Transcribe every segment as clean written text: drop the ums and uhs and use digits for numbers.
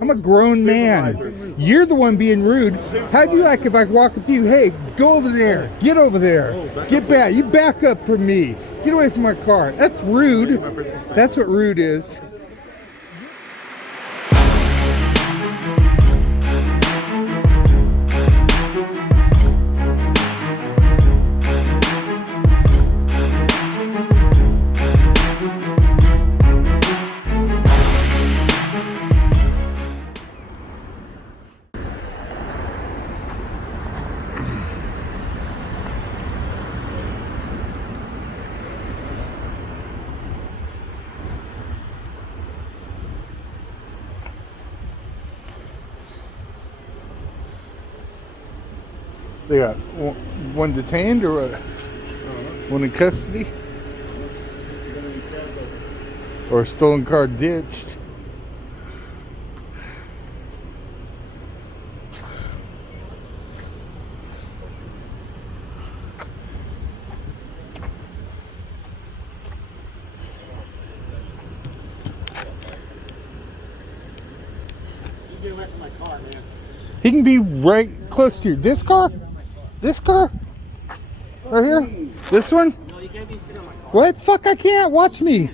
I'm a grown man. You're the one being rude. How do you like if I walk up to you, hey, go over there, get over there, get back. You back up from me. Get away from my car. That's rude. That's what rude is. They got one detained or what? One in custody? Or a stolen car ditched? You get away from my car, man. He can be right close to you. This car? This car? Right here? This one? No, you can't be sitting on my car. What? Fuck, I can't. Watch me.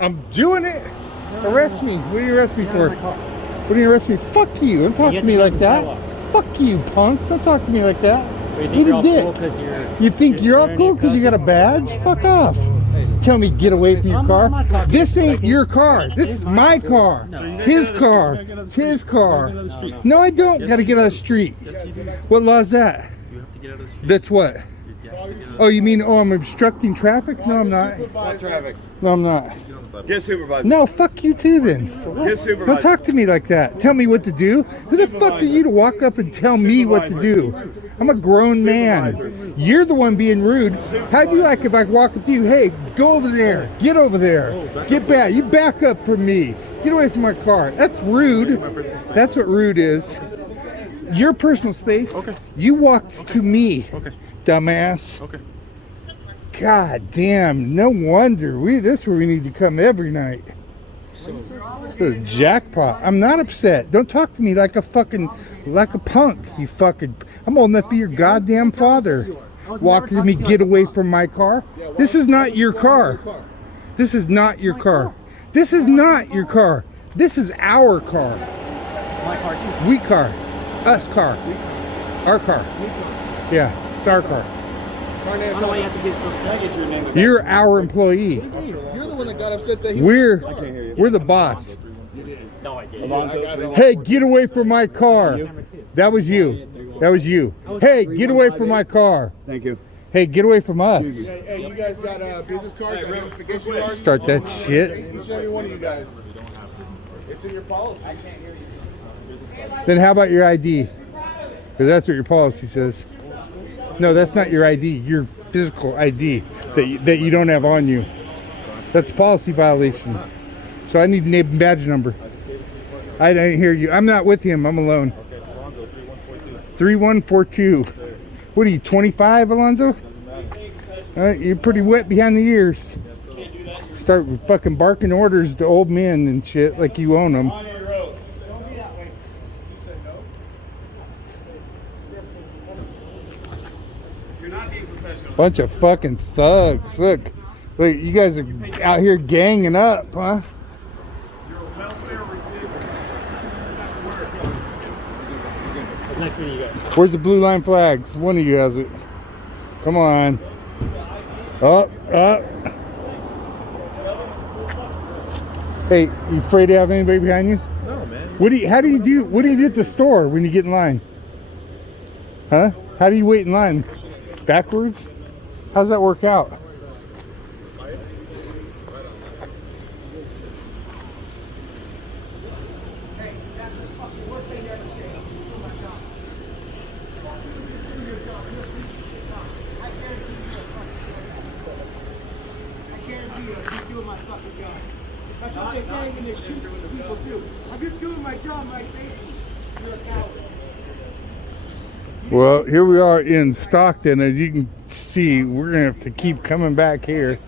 I'm doing it. Arrest me. What do you arrest me for? What do you arrest me? Fuck you. Don't talk to me like that. Fuck you, punk. Don't talk to me like that. Eat a dick. You think you're all cool because you got a badge? Fuck off. Tell me get away from your car. This ain't your car. This is my car. It's his car. It's his car. No, I don't. Got to get out of the street. What law is that? You have to get out of the street. That's what? Oh, you mean, oh, I'm obstructing traffic? No, I'm not. No, I'm not. Get supervised. No, fuck you too then. Get supervised. Don't talk to me like that. Tell me what to do. Who the fuck are you to walk up and tell me what to do? I'm a grown man. You're the one being rude. How do you like if I walk up to you, hey, go over there, get over there, get back. You back up from me. Get away from my car. That's rude. That's what rude is. Your personal space. Okay. You walked to me. Okay. Dumbass. Okay. God damn, no wonder. This is where we need to come every night. This is jackpot. I'm not upset. Don't talk to me like a fucking, like a punk. You fucking, I'm old enough to be your goddamn father. Walking to me, get away from my car. This is not your car. This is not your car. This is not your car. This is our car. It's my car too. We car. Us car. Our car. Yeah, it's our car. I don't know why you have to get so upset. You're our employee. You're the one that got upset that he We're the boss. No, I didn't. Hey, get away from my car. That was you. That was you. Hey, get away from my car. Thank you. Hey, get away from us. Hey, you guys got business cards, identification cards? Start that shit. Each and every one of you guys. It's in your policy. Then how about your ID? Because that's what your policy says. No, that's not your ID. Your physical ID that you don't have on you. That's a policy violation. So I need name and badge number. I didn't hear you. I'm not with him. I'm alone. 3142. What are you, 25, Alonzo? You're pretty wet behind the ears. Start fucking barking orders to old men and shit like you own them. Bunch of fucking thugs. Look, you guys are out here ganging up, huh? Nice meeting you guys. Where's the blue line flags? One of you has it. Come on. Up, up. Hey, you afraid to have anybody behind you? No, man. What do you do at the store when you get in line? Huh? How do you wait in line? Backwards? How's that work out? That's what they're saying when they shoot people too. I'm just doing my job, my safety. You're a coward. Well, here we are in Stockton. As you can see, we're going to have to keep coming back here.